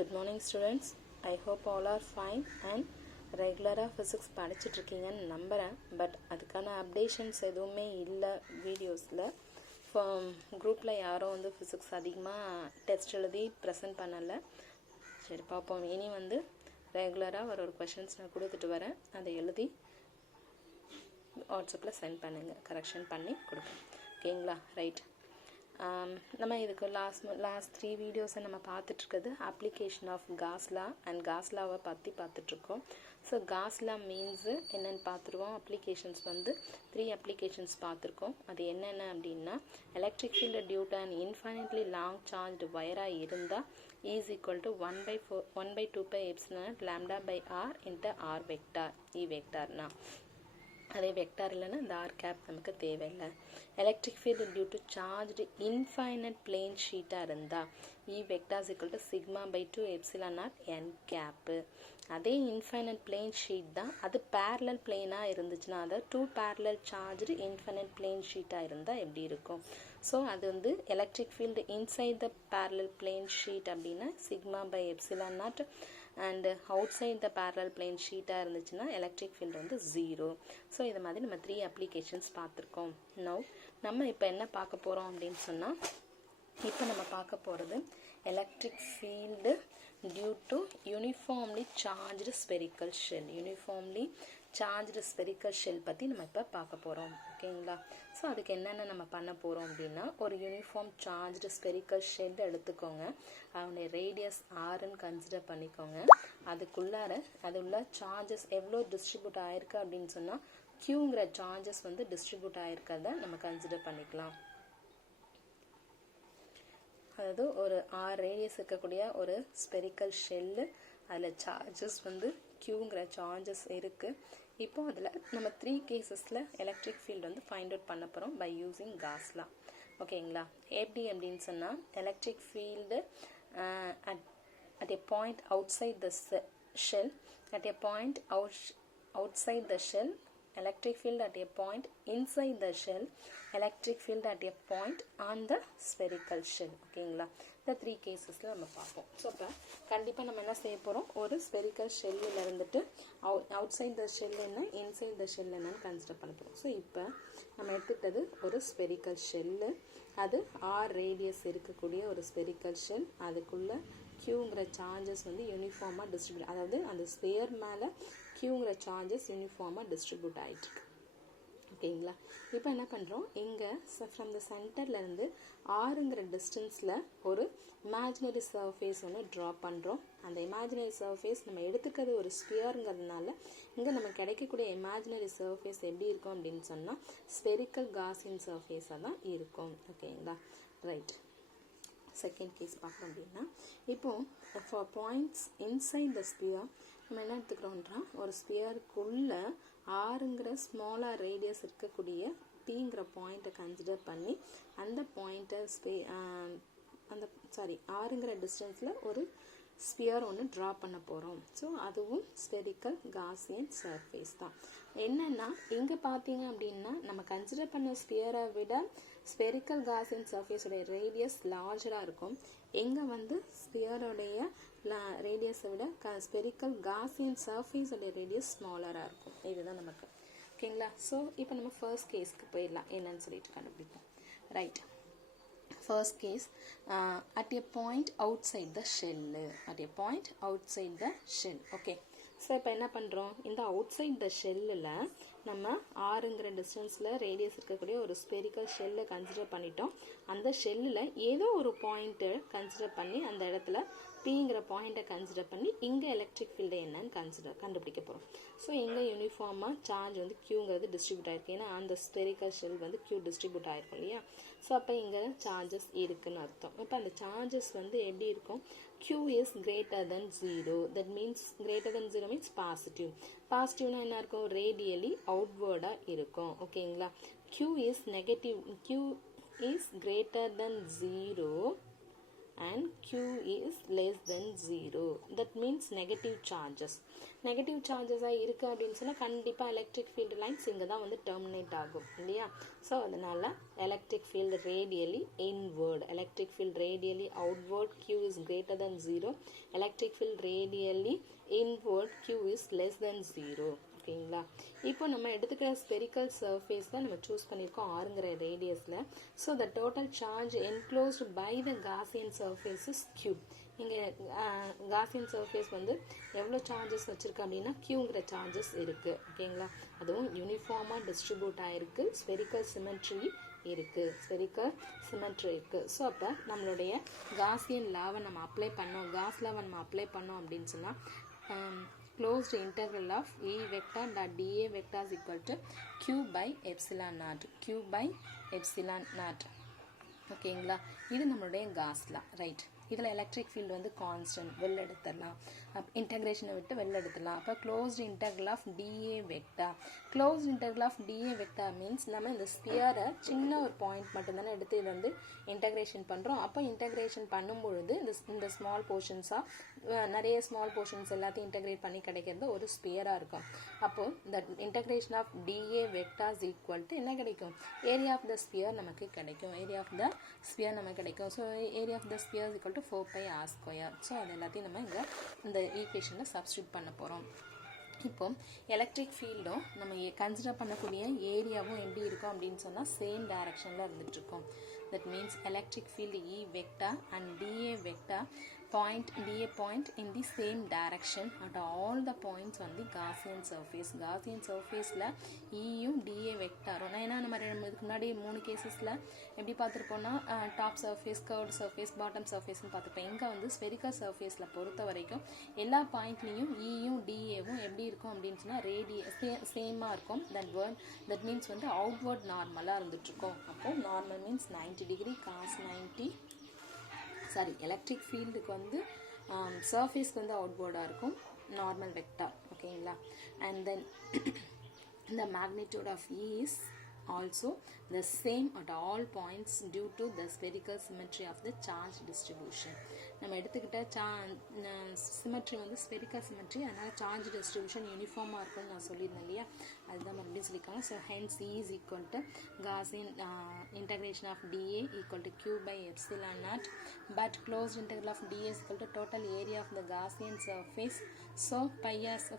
Good morning students. I hope all are fine and ரெகுலராக physics படிச்சுட்ருக்கீங்கன்னு நம்புகிறேன். But அதுக்கான updations எதுவுமே இல்லை வீடியோஸில். குரூப்பில் யாரும் ஃபிசிக்ஸ் அதிகமாக டெஸ்ட் எழுதி ப்ரெசென்ட் பண்ணலை. சரி பார்ப்போம். இனி ரெகுலராக ஒரு கொஷின்ஸ் நான் கொடுத்துட்டு வரேன். அதை எழுதி வாட்ஸ்அப்பில் சென்ட் பண்ணுங்கள், கரெக்ஷன் பண்ணி கொடுக்குறேன். ஓகேங்களா? ரைட். நம்ம இதுக்கு லாஸ்ட் 3 வீடியோஸை நம்ம பார்த்துட்ருக்கிறது application of Gauss law and Gauss லாவை பற்றி பார்த்துட்ருக்கோம். ஸோ காஸ் லா மீன்ஸு என்னென்னு பார்த்துருவோம். அப்ளிகேஷன்ஸ் 3 அப்ளிகேஷன்ஸ் பார்த்துருக்கோம். அது என்னென்ன அப்படின்னா, electric field due to and infinitely long charged வயராக இருந்தால் is equal to 1/2 by epsilon lambda by r into r vector E வெக்டார்னா, அதே வெக்டார் இல்லைன்னா இந்த ஆர் கேப் நமக்கு தேவையில்லை. Electric field due to charged infinite plane ஷீட்டாக இருந்தால் E vector equal to sigma by 2 epsilon naught n cap. அதே infinite plane sheet தான், அது பேரலல் பிளேனாக இருந்துச்சுன்னா, அதாவது 2 பேரலல் சார்ஜ்டு இன்ஃபைனட் பிளேன் ஷீட்டாக இருந்தால் எப்படி இருக்கும்? ஸோ அது electric field inside the parallel plane sheet அப்படின்னா sigma by epsilon naught, and outside the parallel plane ஷீட்டாக இருந்துச்சுன்னா எலக்ட்ரிக் ஃபீல்டு 0. ஸோ இது மாதிரி நம்ம 3 அப்ளிகேஷன்ஸ் பார்த்துருக்கோம். நவ் நம்ம இப்போ என்ன பார்க்க போகிறோம் அப்படின்னு சொன்னால், இப்போ நம்ம பார்க்க போகிறது electric field due to uniformly charged spherical shell. Uniformly charged spherical shell பற்றி நம்ம இப்போ பார்க்க போகிறோம். ஓகேங்களா? ஸோ அதுக்கு என்னென்ன நம்ம பண்ண போகிறோம் அப்படின்னா, ஒரு யூனிஃபார்ம் சார்ஜ்டு ஸ்பெரிக்கல் ஷெல் எடுத்துக்கோங்க. அதனுடைய ரேடியஸ் ஆர்ன்னு கன்சிடர் பண்ணிக்கோங்க. அதுக்குள்ளார அது உள்ள சார்ஜஸ் எவ்வளோ டிஸ்ட்ரிபியூட் ஆகிருக்கு அப்படின்னு சொன்னால் கியூங்கிற சார்ஜஸ் டிஸ்ட்ரிபியூட் ஆகிருக்கிறத நம்ம கன்சிடர் பண்ணிக்கலாம். அதாவது ஒரு ஆர் ரேடியஸ் இருக்கக்கூடிய ஒரு ஸ்பெரிக்கல் ஷெல்லு, அதில் சார்ஜஸ் கியூங்கிற சார்ஜஸ் இருக்குது. இப்போ அதில் நம்ம 3 கேசஸில் எலக்ட்ரிக் ஃபீல்டு ஃபைண்ட் அவுட் பண்ண போகிறோம் பை யூஸிங் காஸ் லா. ஓகேங்களா? எப்படி அப்படின்னு சொன்னால், electric field at a point outside the shell, at a point outside the shell, electric field at a point inside the shell, electric field at a point on the spherical shell. ஓகேங்களா? இந்த 3 கேசஸில் நம்ம பார்ப்போம். So இப்போ கண்டிப்பாக நம்ம என்ன செய்ய போகிறோம், ஒரு ஸ்பெரிக்கல் ஷெல்லில் இருந்துட்டு அவுட் சைட் த ஷெல் என்ன, இன்சைட் த ஷெல் என்னன்னு கன்சிடர் பண்ண போகிறோம். ஸோ இப்போ நம்ம எடுத்துக்கிட்டது ஒரு ஸ்பெரிக்கல் ஷெல்லு, அது ஆர் ரேடியஸ் இருக்கக்கூடிய ஒரு ஸ்பெரிக்கல் ஷெல். அதுக்குள்ளே கியூங்கிற சார்ஜஸ் யூனிஃபார்மாக டிஸ்ட்ரிபியூட், அதாவது அந்த ஸ்பேர் மேலே கியூங்கிற சார்ஜஸ் யூனிஃபார்மாக டிஸ்ட்ரிபியூட் ஆகிட்டுருக்கு. ஓகேங்களா? இப்போ என்ன பண்ணுறோம், இங்கே ஃப்ரம் த சென்டர்லேருந்து ஆறுங்கிற டிஸ்டன்ஸில் ஒரு இமேஜினரி சர்ஃபேஸ் ட்ரா பண்ணுறோம். அந்த இமேஜினரி சர்ஃபேஸ் நம்ம எடுத்துக்கிறது ஒரு ஸ்பியருங்கிறதுனால இங்கே நம்ம கிடைக்கக்கூடிய இமேஜினரி சர்ஃபேஸ் எப்படி இருக்கும் அப்படின்னு சொன்னால் ஸ்பெரிக்கல் காஸியன் சர்ஃபேஸாக தான் இருக்கும். ஓகேங்களா? ரைட். செகண்ட் கேஸ் பார்க்குறோம் அப்படின்னா, இப்போது for points inside the sphere நம்ம என்ன எடுத்துக்கிறோம்னா, ஒரு ஸ்பியருக்குள்ளே ஆறுங்கிற ஸ்மாலாக ரேடியஸ் இருக்கக்கூடிய பிங்கிற பாயிண்ட்டை கன்சிடர் பண்ணி அந்த பாயிண்ட்டை ஆறுங்கிற டிஸ்டன்ஸில் ஒரு ஸ்பியர் ட்ரா பண்ண போகிறோம். ஸோ அதுவும் ஸ்பெரிக்கல் காஸியன் சர்ஃபேஸ் தான். என்னென்னா, இங்கே பார்த்தீங்க அப்படின்னா நம்ம கன்சிடர் பண்ண ஸ்பியரை விட ஸ்பெரிக்கல் காஸியன் சர்ஃபேஸோடைய ரேடியஸ் லார்ஜராக இருக்கும். எங்கே ஸ்பியரோடைய ரேடியஸை விட ஸ்பெரிக்கல் காஸியன் சர்ஃபேஸோடைய ரேடியஸ் ஸ்மாலராக இருக்கும். இதுதான் நமக்கு. ஓகேங்களா? ஸோ இப்போ நம்ம ஃபர்ஸ்ட் கேஸ்க்கு போயிடலாம், என்னன்னு சொல்லிட்டு கண்டுபிடிப்போம். Right. First case, at a point outside the shell. At a point outside the shell. Okay. So இப்போ என்ன பண்ணுறோம், இந்த அவுட் சைட் த ஷெல்லில் நம்ம ஆறுங்கிற டிஸ்டன்ஸில் ரேடியஸ் இருக்கக்கூடிய ஒரு ஸ்பெரிக்கல் ஷெல்லை கன்சிடர் பண்ணிட்டோம். அந்த ஷெல்லில் ஏதோ ஒரு பாயிண்ட்டை கன்சிடர் பண்ணி அந்த இடத்துல பிங்கிற பாயிண்ட்டை கன்சிடர் பண்ணி இங்கே எலக்ட்ரிக் ஃபீல்டு என்னன்னு கண்டுபிடிக்க போகிறோம். ஸோ இங்கே யூனிஃபார்மாக சார்ஜ் கியூங்கிறது டிஸ்ட்ரிபியூட் ஆகிருக்கு. ஏன்னா அந்த ஸ்பெரிக்கல் ஷெல் கியூ டிஸ்ட்ரிபியூட் ஆகிருக்கும் இல்லையா? ஸோ அப்போ இங்கே சார்ஜஸ் இருக்குன்னு அர்த்தம். இப்போ அந்த சார்ஜஸ் எப்படி இருக்கும், Q is greater than 0. That means greater than 0 means positive. பாசிட்டிவ்னா என்ன இருக்கும், ரேடியலி அவுட்வேர்டாக இருக்கும். ஓகேங்களா? Q is negative. Q is greater than 0 and q is less than 0. that means negative charges இருக்கு அப்படின்னு சொன்னா கண்டிப்பா எலக்ட்ரிக் ஃபீல்டு லைன்ஸ் இங்க தான் வந்து டெர்மினேட் ஆகும் இல்லையா. ஸோ அதனால electric field radially inward, electric field radially outward q is greater than 0, electric field radially inward q is less than 0. ஓகேங்களா. இப்போ நம்ம எடுத்துக்கிற ஸ்பெரிக்கல் சர்ஃபேஸ் தான் நம்ம சூஸ் பண்ணியிருக்கோம் ஆறுங்கிற ரேடியஸில். So the total charge enclosed by the Gaussian surface is q. இங்கே காசியன் சர்ஃபேஸ் வந்து எவ்வளோ சார்ஜஸ் வச்சுருக்கு அப்படின்னா க்யூங்கிற சார்ஜஸ் இருக்குது. ஓகேங்களா. அதுவும் யூனிஃபார்மாக டிஸ்ட்ரிபியூட் ஆகிருக்கு, ஸ்பெரிக்கல் சிமெட்ரி இருக்குது, ஸ்பெரிக்கல் சிமெட்ரி இருக்குது. ஸோ அப்போ நம்மளுடைய காசியன் லாவை நம்ம அப்ளை பண்ணோம் அப்படின்னு சொன்னால் closed integral of E vector dot dA vector is equal to q by epsilon naught. ஓகேங்களா. இது நம்மளுடைய காஸ் லா, ரைட். இதில் எலக்ட்ரிக் ஃபீல்டு வந்து கான்ஸ்டன்ட், வெளில எடுத்துடலாம். இன்டகிரேஷனை விட்டு வெளில எடுத்துடலாம். அப்போ closed integral of d A vector means நம்ம இந்த ஸ்பியரை சின்ன ஒரு பாயிண்ட் மட்டும்தானே எடுத்து இதை வந்து இன்டகிரேஷன் பண்ணுறோம். அப்போ இன்டகிரேஷன் பண்ணும்பொழுது இந்த ஸ்மால் போர்ஷன்ஸாக நிறைய ஸ்மால் போர்ஷன்ஸ் எல்லாத்தையும் இன்டகிரேட் பண்ணி கிடைக்கிறது ஒரு ஸ்பியராக இருக்கும். அப்போது இந்த integration of d A vector is equal to என்ன கிடைக்கும், ஏரியா ஆஃப் த ஸ்பியர் நமக்கு கிடைக்கும். So area of the sphere is equal to 4πr². So அது எல்லாத்தையும் நம்ம இங்கே இந்த ஈக்குவேஷனில் சப்ஸ்டியூட் பண்ண போகிறோம். இப்போ எலக்ட்ரிக் ஃபீல்டும் நம்ம கன்சிடர் பண்ணக்கூடிய ஏரியாவும் எப்படி இருக்கும் அப்படின்னு சொன்னால் சேம் டைரக்ஷனில் இருந்துகிட்ருக்கோம். That means electric field E vector and DA vector point in the same direction at all the points on the Gaussian surfaceல Eயும் DA வெக்டாரும் ஏன்னா நம்ம இதுக்கு முன்னாடி 3 கேசஸில் எப்படி பார்த்துருப்போம்னா top surface, curved surface, bottom சர்ஃபேஸ்னு பார்த்துருப்போம். இங்கே வந்து ஸ்பெரிக்கல் சர்ஃபேஸில் பொறுத்த வரைக்கும் எல்லா பாயிண்ட்லேயும் Eயும் DAவும் எப்படி இருக்கும் அப்படின்னு சொன்னால் சேமாக இருக்கும். தட் மீன்ஸ் வந்து அவுட்வர்ட் நார்மலாக இருந்துகிட்ருக்கோம். அப்போது normal means 90 degree cos 90 electric ஃபீல்டுக்கு வந்து சர்ஃபேஸ்க்கு வந்து அவுட்வர்டாக இருக்கும் நார்மல் வெக்டார். ஓகேங்களா. And then the magnitude of E is also the same at all points due to the spherical symmetry of the charge distribution. நம்ம எடுத்துக்கிட்ட சிமெட்ரி வந்து ஸ்பெரிக்கல் சிமெட்ரி, அதனால் charge distribution யூனிஃபார்மாக இருக்கும்னு நான் சொல்லியிருந்தேன் இல்லையா, அதுதான் மறுபடியும் சொல்லியிருக்காங்க. So hence E is equal to Gaussian integration of dA equal to q by epsilon naught, but closed integral of dA is equal to total area of the Gaussian surface. So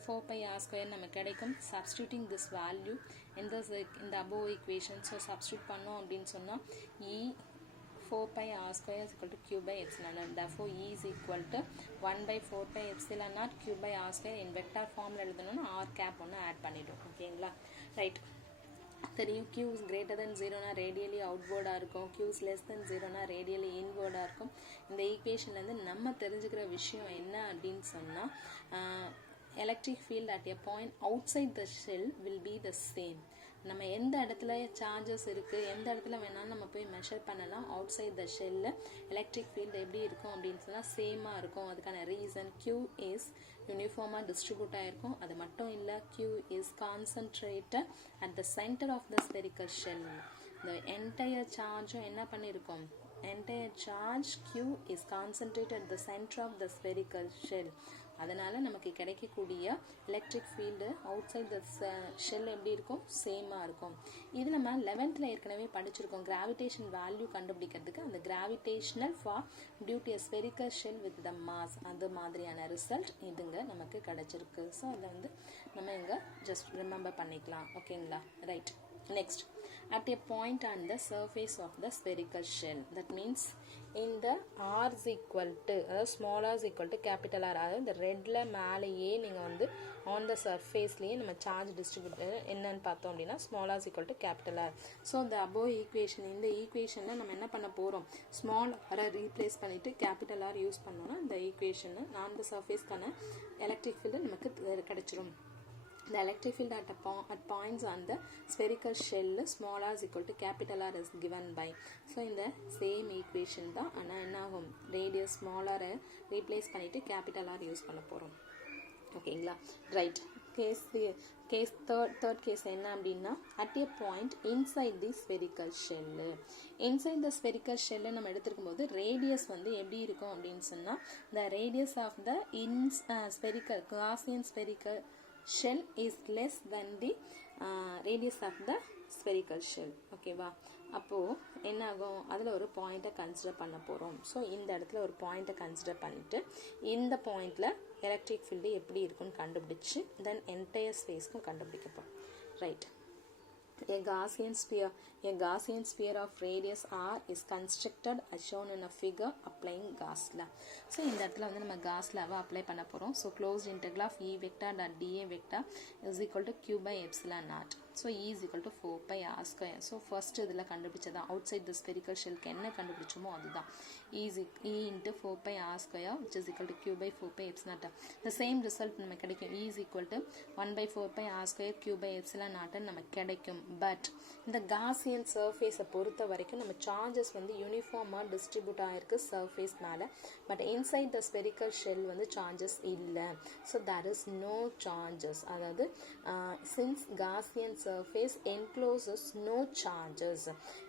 4πr² நமக்கு கிடைக்கும். Substituting this value in the above equation, so substitute பண்ணோம் அப்படின்னு சொன்னால் E 4πr² is equal to q by epsilon naught. Therefore E is equal to 1 by 4π epsilon naught q by r² in vector ஃபார்மில் எழுதணும்னா r cap ஒன்று add பண்ணிவிடும். ஓகேங்களா. Right. தெரியும் q is greater than 0னா ரேடியலி அவுட்வர்டாக இருக்கும், q is less than 0னா ரேடியலி இன்வர்டாக இருக்கும். இந்த ஈக்குவேஷன்லேருந்து நம்ம தெரிஞ்சுக்கிற விஷயம் என்ன அப்படின்னு சொன்னால் electric field at a point outside the shell will be the same. நம்ம எந்த இடத்துல சார்ஜஸ் இருக்குது, எந்த இடத்துல வேணாலும் நம்ம போய் மெஷர் பண்ணலாம். அவுட் சைட் த ஷெல்லில் எலக்ட்ரிக் ஃபீல்டு எப்படி இருக்கும் அப்படின்னு சொன்னால் சேமாக இருக்கும். அதுக்கான ரீசன் q இஸ் யூனிஃபார்மாக டிஸ்ட்ரிபியூட் ஆகிருக்கும். அது மட்டும் இல்லை, q is concentrated at the centre of the spherical shell. இந்த என்டையர் சார்ஜும் என்ன பண்ணியிருக்கோம், entire charge q is concentrated at the center of the spherical shell. அதனால நமக்கு கிடைக்கக்கூடிய electric field outside the shell எப்படி இருக்கும், சேமாக இருக்கும். இது நம்ம 11th ஏற்கனவே படிச்சிருக்கோம். கிராவிடேஷன் வேல்யூ கண்டுபிடிக்கிறதுக்கு அந்த gravitational force due to spherical shell with the mass, அது மாதிரியான ரிசல்ட் இதுங்க நமக்கு கிடைச்சிருக்கு. ஸோ அதை வந்து நம்ம இங்கே ஜஸ்ட் ரிமெம்பர் பண்ணிக்கலாம். ஓகேங்களா. Right. Next, at a point on the surface of the spherical shell, that means in the r is equal to small r is equal to capital R, அதாவது இந்த ரெட்ல மேலேயே நீங்கள் வந்து ஆன் த சர்ஃபேஸ்லேயே நம்ம charge distributor என்னன்னு பார்த்தோம் அப்படின்னா small r equal to capital R. So இந்த அபோவ் ஈக்குவேஷன், இந்த ஈக்குவேஷனை நம்ம என்ன பண்ண போகிறோம், ஸ்மால் ஆரை ரீப்ளேஸ் பண்ணிவிட்டு கேபிட்டல் ஆர் யூஸ் பண்ணோன்னா இந்த ஈக்குவேஷனை ஆன் த சர்ஃபேஸ்க்கான எலக்ட்ரிக் ஃபீல்டு நமக்கு கிடைச்சிரும். The electric field at points on the spherical shell small r is equal to capital R is given by. So in the same equation தான் ஆனால் என்ன ஆகும், radius small ஆரை ரீப்ளேஸ் பண்ணிவிட்டு capital R use பண்ண போகிறோம். ஓகேங்களா. ரைட். third case என்ன அப்படின்னா at a point inside the spherical shell. inside the spherical shell நம்ம எடுத்துக்கும் போது radius வந்து எப்படி இருக்கும் அப்படின்னு சொன்னா the radius of the spherical Gaussian spherical shell is less than the radius of the spherical shell. ஓகேவா? அப்போ என்ன ஆகும், அதில் ஒரு பாயிண்ட்டை கன்சிடர் பண்ண போகிறோம். ஸோ இந்த இடத்துல ஒரு பாயிண்ட்டை கன்சிடர் பண்ணிட்டு இந்த பாயிண்டில் எலக்ட்ரிக் ஃபீல்டு எப்படி இருக்குன்னு கண்டுபிடிச்சு தென் என்டையர் ஸ்பேஸ்க்கும் கண்டுபிடிக்கப்போம். Right. A Gaussian sphere of radius r is constructed as shown in a figure applying Gauss law. So இந்த இடத்துல வந்து நம்ம Gauss law அப்ளை பண்ண போறோம். So closed integral of E vector dot dA vector is equal to q by epsilon naught. So E is equal to 4 pi r square. So first இதில் கண்டுபிடிச்சதான் outside the spherical shell என்ன கண்டுபிடிச்சோமோ அதுதான். E into 4 pi r square which is equal to q by 4 pi epsilon naught. The same result நமக்கு கிடைக்கும். E is equal to 1 by 4 pi r square q by epsilon naught நமக்கு கிடைக்கும். But இந்த Gaussian சர்ஃபேஸை பொறுத்த வரைக்கும் நம்ம charges வந்து யூனிஃபார்மாக டிஸ்ட்ரிபியூட் ஆகிருக்கு சர்ஃபேஸ் மேலே. But inside the spherical shell வந்து சார்ஜஸ் இல்லை. So there is no charges. அதாவது since Gaussian surface encloses no charges.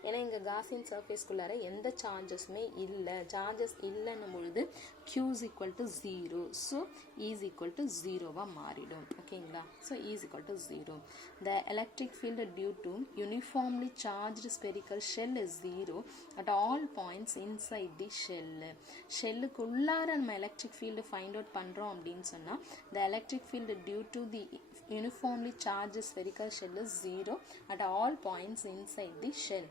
ஏன்னா இங்கே Gaussian surfaceக்குள்ளார எந்த சார்ஜஸுமே இல்லை. சார்ஜஸ் இல்லைன்னும் பொழுது q is equal to 0. So E is equal to 0வா மாறிடும். ஓகேங்களா? So E is equal to 0. The electric field due to uniformly charged spherical shell is 0 at all points inside the shell. ஷெல்லுக்குள்ளார நம்ம electric field find out பண்ணுறோம் அப்படின்னு சொன்னால் the electric field due to the uniformly charged spherical shell is 0 at all points inside the shell.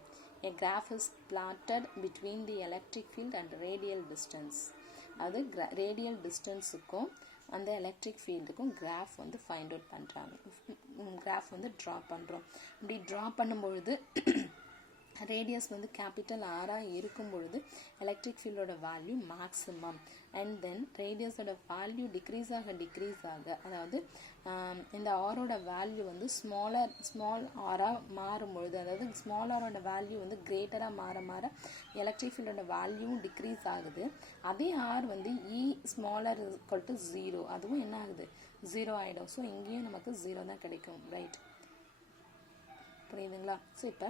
A graph is plotted between the electric field and radial distance. அது radial distanceக்கும் அந்த electric ஃபீல்டுக்கும் graph வந்து find out பண்ணுறாங்க. Graph வந்து draw பண்ணுறோம். இப்படி draw பண்ணும்பொழுது radius வந்து capital ஆராக இருக்கும் பொழுது எலக்ட்ரிக் ஃபீல்டோட வேல்யூ மேக்ஸிமம். அண்ட் தென் ரேடியஸோட வேல்யூ டிக்ரீஸ் ஆக அதாவது இந்த ஆரோட வேல்யூ வந்து ஸ்மால் ஆராக மாறும் பொழுது, அதாவது ஸ்மால் ஆரோட வேல்யூ வந்து கிரேட்டராக மாற எலக்ட்ரிக் ஃபீல்டோட வேல்யூவும் டிக்ரீஸ் ஆகுது. அதே ஆர் வந்து இ ஸ்மாலர் ஈக்குவல் டு 0, அதுவும் என்ன ஆகுது, 0 ஆகிடும். ஸோ இங்கேயும் நமக்கு 0 தான் கிடைக்கும். ரைட், புரியுதுங்களா? ஸோ இப்போ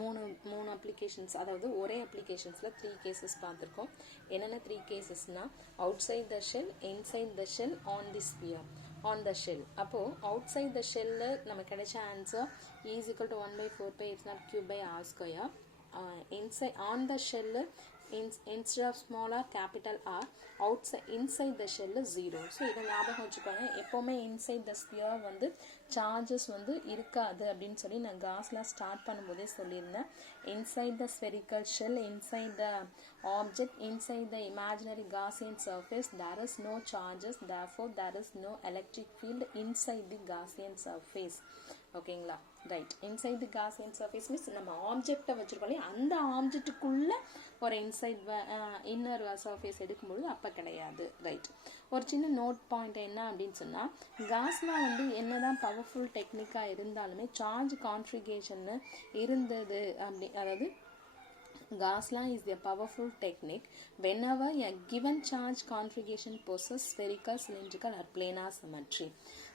மூணு அப்ளிகேஷன்ஸ், அதாவது ஒரே அப்ளிகேஷன்ஸில் 3 கேசஸ் பார்த்துருக்கோம். என்னென்ன 3 கேசஸ்னால் outside the shell, inside the shell, on the sphere. On the shell அப்போது அவுட் சைட் த ஷெல்லில் நமக்கு கிடைச்ச answer E is equal to 1 by 4 pi epsilon q by r square. Inside on the shell instead of small r capital R, outside inside the shell is 0. So இதை ஞாபகம் வச்சுக்கோங்க. எப்போவுமே inside the sphere வந்து charges வந்து இருக்காது அப்படின்னு சொல்லி நான் காஸ்லாம் ஸ்டார்ட் பண்ணும்போதே சொல்லியிருந்தேன். Inside the spherical shell, inside the object, inside the imaginary Gaussian surface there is no charges, therefore there is no electric field inside the Gaussian surface. ஓகேங்களா? Right. Inside the Gaussian surface means நம்ம ஆப்ஜெக்டை வச்சுருக்கோம், அந்த ஆப்ஜெக்டுக்குள்ளே ஒரு inner surface எடுக்கும்பொழுது அப்போ கிடையாது. Right. ஒரு சின்ன நோட் பாயிண்ட் என்ன அப்படின்னு சொன்னால், காஸ்லாம் வந்து என்னதான் பவர்ஃபுல் டெக்னிக்காக இருந்தாலுமே சார்ஜ் கான்ஃபிகரேஷன்னு இருந்தது அப்படி, அதாவது Gauss law is a powerful technique whenever a given charge configuration possesses spherical, cylindrical or planar symmetry.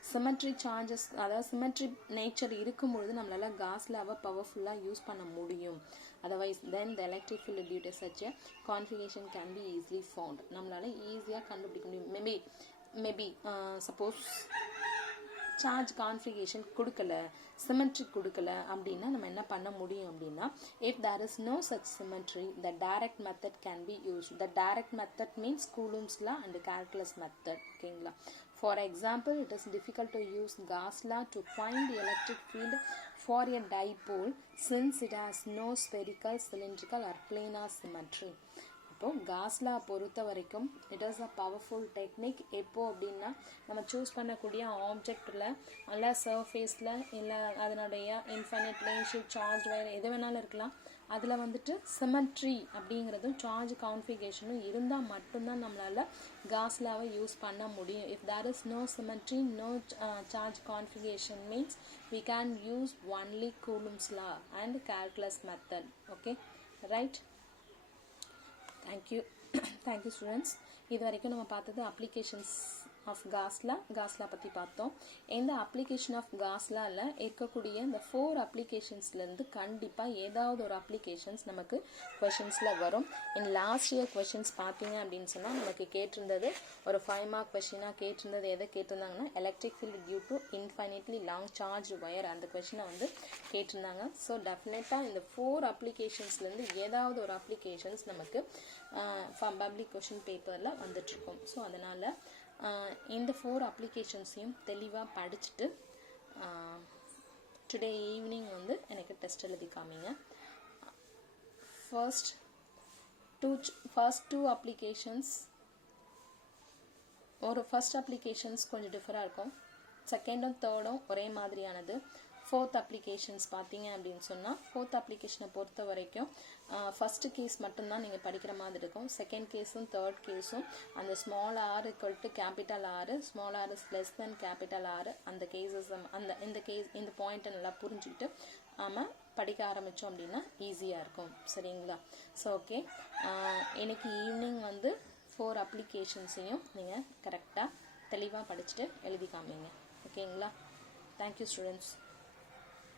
Symmetry charges, அதாவது symmetry nature இருக்கும்பொழுது நம்மளால Gauss law பவர்ஃபுல்லாக யூஸ் பண்ண முடியும். Otherwise then the electric field due to such a configuration can be easily found. நம்மளால ஈஸியாக கண்டுபிடிக்க முடியும். மேபி சப்போஸ் சார்ஜ் கான்ஃபிகரேஷன் கொடுக்கல, சிமெட்ரி கொடுக்கல அப்படின்னா நம்ம என்ன பண்ண முடியும் அப்படின்னா, if there is no such symmetry the direct method can be use. The direct method means Coulomb's law and calculus method. ஓகேங்களா? For example, it is difficult to use Gauss law to find the electric field for a dipole since it has no spherical, cylindrical or planar symmetry. இப்போது Gauss law பொறுத்த வரைக்கும் it is a powerful technique. எப்போ அப்படின்னா நம்ம choose பண்ணக்கூடிய ஆப்ஜெக்டில் இல்லை சர்ஃபேஸில் இல்லை அதனுடைய infinite plane sheet, charge wire எது வேணாலும் இருக்கலாம். அதில் வந்துட்டு சிமெட்ரி அப்படிங்கிறதும் சார்ஜ் கான்ஃபிகரேஷனும் இருந்தால் மட்டும்தான் நம்மளால் Gauss law யூஸ் பண்ண முடியும். If there is no symmetry, no charge configuration means we can use only Coulomb's law and calculus method. Okay, right? Thank you. Thank you students. இது வரைக்கும் நம்ம பார்த்தது அப்ளிகேஷன்ஸ் ஆஃப் காஸ்லா பற்றி பார்த்தோம். இந்த அப்ளிகேஷன் ஆஃப் காஸ்லாவில் இருக்கக்கூடிய இந்த 4 அப்ளிகேஷன்ஸ்லேருந்து கண்டிப்பாக ஏதாவது ஒரு அப்ளிகேஷன்ஸ் நமக்கு கொஷின்ஸில் வரும். இன் லாஸ்ட் இயர் கொஷின்ஸ் பார்த்தீங்க அப்படின்னு சொன்னால் நமக்கு கேட்டிருந்தது ஒரு 5 மார்க் கொஷினாக கேட்டிருந்தது. எதை கேட்டிருந்தாங்கன்னா electric field due to infinitely long charge wire அந்த கொஷினை வந்து கேட்டிருந்தாங்க. ஸோ டெஃபினட்டாக இந்த 4 அப்ளிகேஷன்ஸ்லேருந்து ஏதாவது ஒரு அப்ளிகேஷன்ஸ் நமக்கு பப்ளிக் கொஷின் பேப்பரில் வந்துட்டுருக்கும். ஸோ அதனால் இந்த 4 அப்ளிகேஷன்ஸையும் தெளிவாக படிச்சுட்டு டுடே ஈவினிங் வந்து எனக்கு டெஸ்ட் எழுதி காமிங்க. First two applications first applications கொஞ்சம் டிஃபராக இருக்கும். செகண்டும் தேர்டும் ஒரே மாதிரியானது. ஃபோர்த் அப்ளிகேஷன்ஸ் பார்த்தீங்க அப்படின்னு சொன்னால் ஃபோர்த் அப்ளிகேஷனை பொறுத்த வரைக்கும் ஃபஸ்ட்டு கேஸ் மட்டும்தான் நீங்கள் படிக்கிற மாதிரி இருக்கும். செகண்ட் கேஸும் தேர்ட் கேஸும் அந்த small r equal to capital R, small r is less than capital R, அந்த கேஸஸ் இந்த பாயிண்ட்டை நல்லா புரிஞ்சுக்கிட்டு நம்ம படிக்க ஆரம்பித்தோம் அப்படின்னா ஈஸியாக இருக்கும். சரிங்களா? ஸோ ஓகே, இன்னைக்கு ஈவினிங் வந்து 4 அப்ளிகேஷன்ஸையும் நீங்கள் கரெக்டாக தெளிவாக படிச்சுட்டு எழுதி காமிங்க. ஓகேங்களா? Thank you students.